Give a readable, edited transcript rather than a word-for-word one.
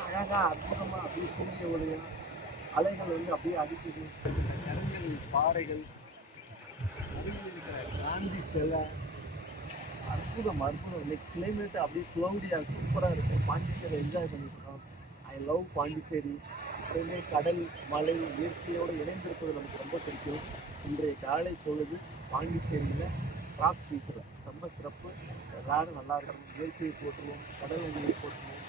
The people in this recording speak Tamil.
அழகா அற்புதமா அப்படியே சூரிய உதயம், அலைகள் வந்து அப்படியே அடிக்குது. கருங்கல் பாறைகள், அருகில் இருக்கிற காந்தி சிலை, அற்புதம் அற்புதம். இன்னைக்கு கிளைமேட் அப்படியே க்ளௌடியா சூப்பராக இருக்கு. பாண்டிச்சேரி என்ஜாய் பண்ணிட்டு இருக்கோம். I love Pondicherry. எப்பயுமே கடல், மலை, இயற்கையோடு இணைந்திருப்பது நமக்கு ரொம்ப பிடிக்கும். இன்றைய காலை பொழுது பாண்டிச்சேரியில் ராக் பீச்சில் ரொம்ப சிறப்பு. எல்லாரும் நல்லா இருக்கணும். இயற்கையை போற்றுவோம், கடல் நீரை போற்றுவோம்.